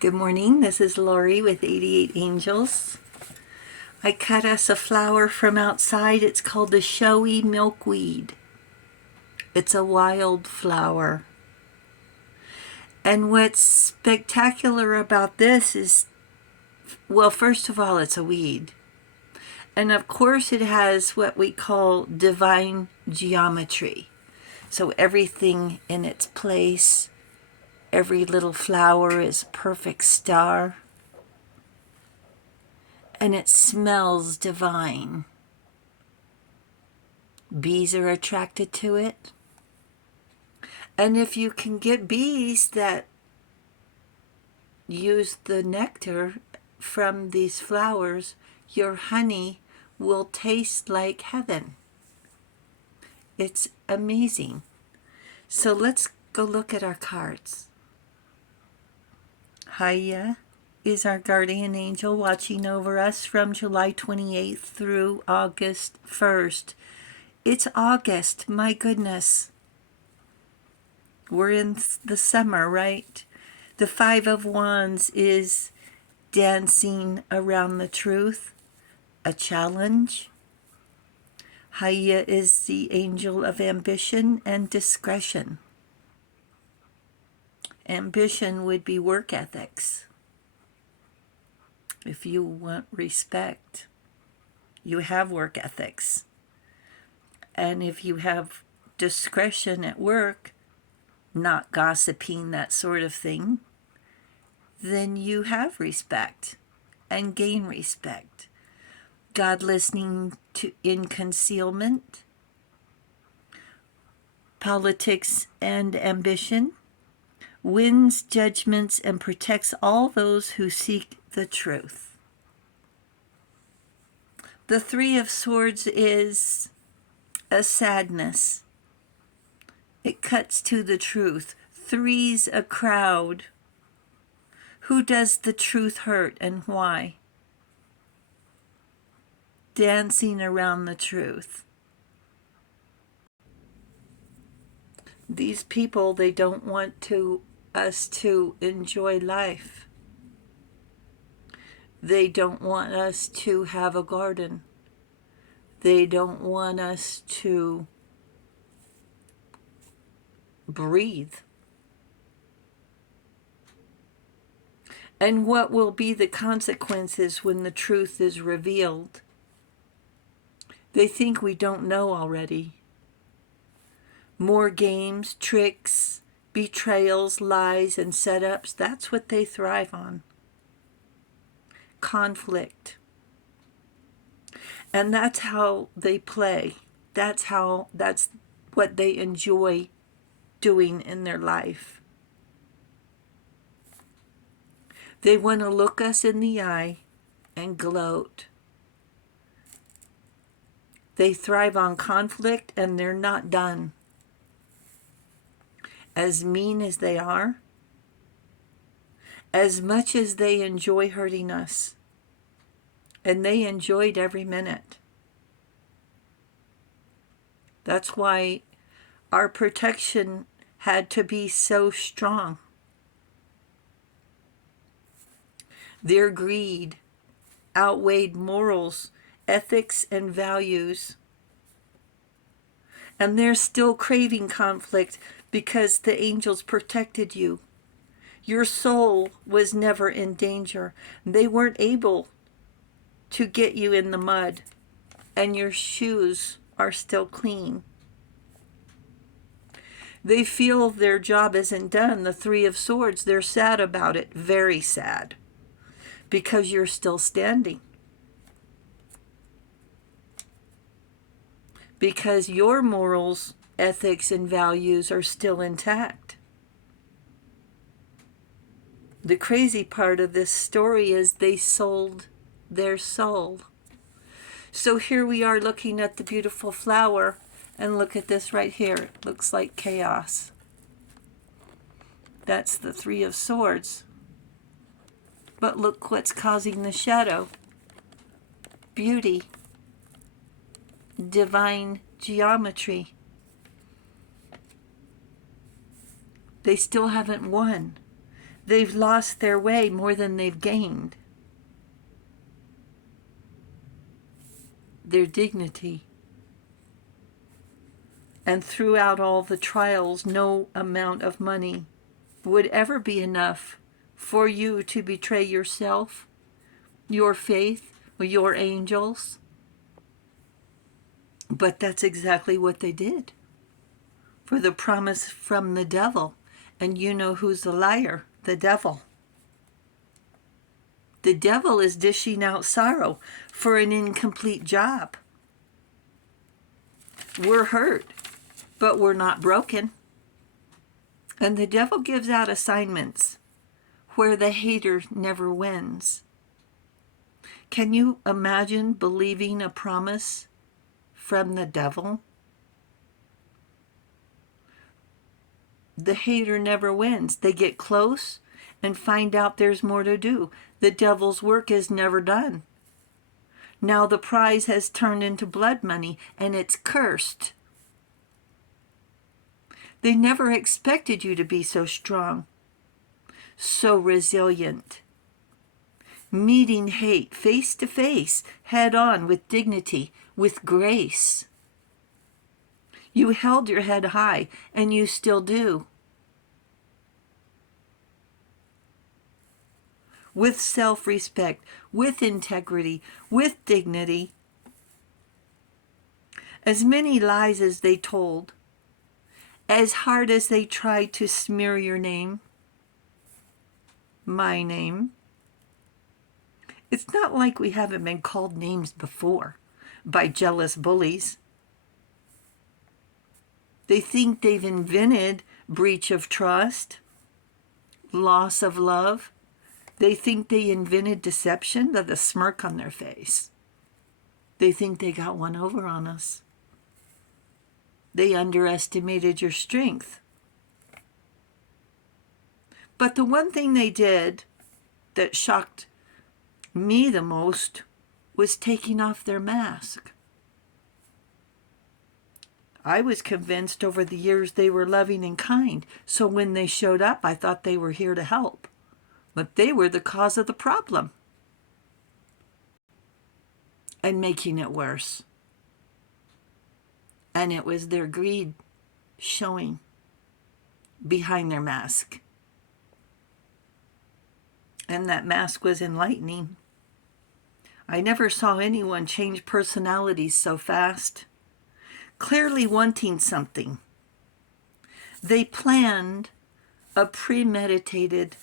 Good morning, this is Lori with 88 Angels. I cut us a flower from outside. It's called the showy milkweed. It's a wild flower. And what's spectacular about this is, well, first of all, it's a weed. And of course, it has what we call divine geometry. So everything in its place. Every little flower is a perfect star. And it smells divine. Bees are attracted to it. And if you can get bees that use the nectar from these flowers, your honey will taste like heaven. It's amazing. So let's go look at our cards. Haya is our guardian angel watching over us from July 28th through August 1st. It's August, my goodness. We're in the summer, right? The Five of Wands is dancing around the truth, a challenge. Haya is the angel of ambition and discretion. Ambition would be work ethics. If you want respect, you have work ethics. And if you have discretion at work, not gossiping, that sort of thing, then you have respect and gain respect. God listening to in concealment, politics and ambition, wins judgments and protects all those who seek the truth. The Three of Swords is a sadness. It cuts to the truth. Three's a crowd. Who does the truth hurt and why? Dancing around the truth. These people, they don't want us to enjoy life. They don't want us to have a garden. They don't want us to breathe. And what will be the consequences when the truth is revealed? They think we don't know already. More games, tricks, betrayals, lies, and setups, that's what they thrive on. Conflict. And that's how they play. That's what they enjoy doing in their life. They want to look us in the eye and gloat. They thrive on conflict and they're not done. As mean as they are, as much as they enjoy hurting us, and they enjoyed every minute. That's why our protection had to be so strong. Their greed outweighed morals, ethics, and values. And they're still craving conflict because the angels protected you. Your soul was never in danger. They weren't able to get you in the mud, and your shoes are still clean. They feel their job isn't done. The Three of Swords, they're sad about it, very sad, because you're still standing. Because your morals, ethics, and values are still intact. The crazy part of this story is they sold their soul. So here we are looking at the beautiful flower, and look at this right here. It looks like chaos. That's the Three of Swords. But look what's causing the shadow. Beauty. Divine geometry. They still haven't won. They've lost their way more than they've gained. Their dignity. And throughout all the trials, no amount of money would ever be enough for you to betray yourself, your faith, or your angels. But that's exactly what they did. For the promise from the devil. And you know who's the liar? The devil. The devil is dishing out sorrow for an incomplete job. We're hurt, but we're not broken. And the devil gives out assignments where the hater never wins. Can you imagine believing a promise from the devil? The hater never wins. They get close and find out there's more to do. The devil's work is never done. Now the prize has turned into blood money, and it's cursed. They never expected you to be so strong, so resilient, meeting hate face to face, head on, with dignity, with grace. You held your head high, and you still do. With self-respect, with integrity, with dignity. As many lies as they told, as hard as they tried to smear your name, my name. It's not like we haven't been called names before by jealous bullies. They think they've invented breach of trust, loss of love. They think they invented deception, with a smirk on their face. They think they got one over on us. They underestimated your strength. But the one thing they did that shocked me the most was taking off their mask. I was convinced over the years they were loving and kind, so when they showed up, I thought they were here to help. But they were the cause of the problem and making it worse. And it was their greed showing behind their mask. And that mask was enlightening. I never saw anyone change personalities so fast, clearly wanting something. They planned a premeditated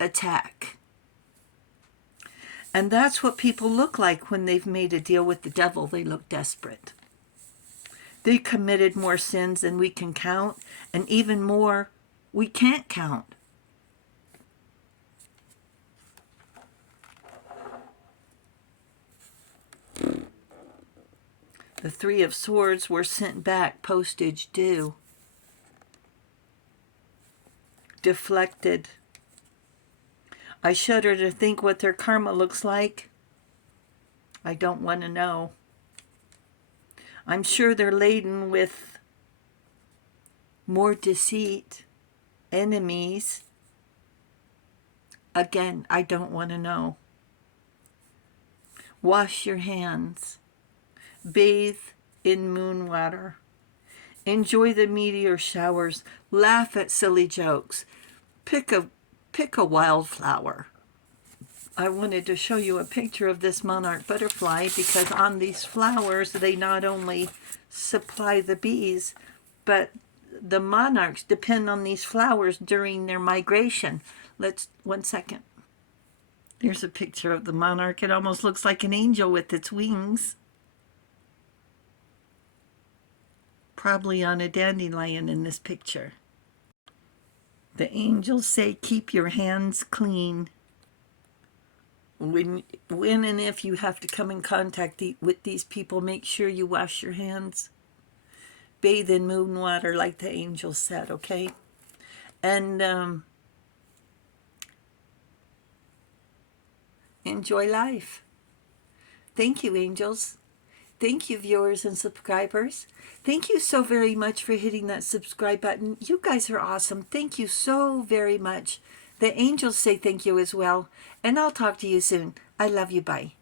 attack. And that's what people look like when they've made a deal with the devil. They look desperate. They committed more sins than we can count, and even more we can't count. The Three of Swords were sent back, postage due. Deflected. I shudder to think what their karma looks like. I don't want to know. I'm sure they're laden with more deceit, enemies. Again, I don't want to know. Wash your hands. Bathe in moon water. Enjoy the meteor showers. Laugh at silly jokes. Pick a wildflower. I wanted to show you a picture of this monarch butterfly because on these flowers they not only supply the bees, but the monarchs depend on these flowers during their migration. One second. Here's a picture of the monarch. It almost looks like an angel with its wings. Probably on a dandelion in this picture. The angels say, keep your hands clean. When and if you have to come in contact with these people, make sure you wash your hands. Bathe in moon water like the angel said, okay? And enjoy life. Thank you, angels. Thank you, viewers and subscribers. Thank you so very much for hitting that subscribe button. You guys are awesome. Thank you so very much. The angels say thank you as well. And I'll talk to you soon. I love you. Bye.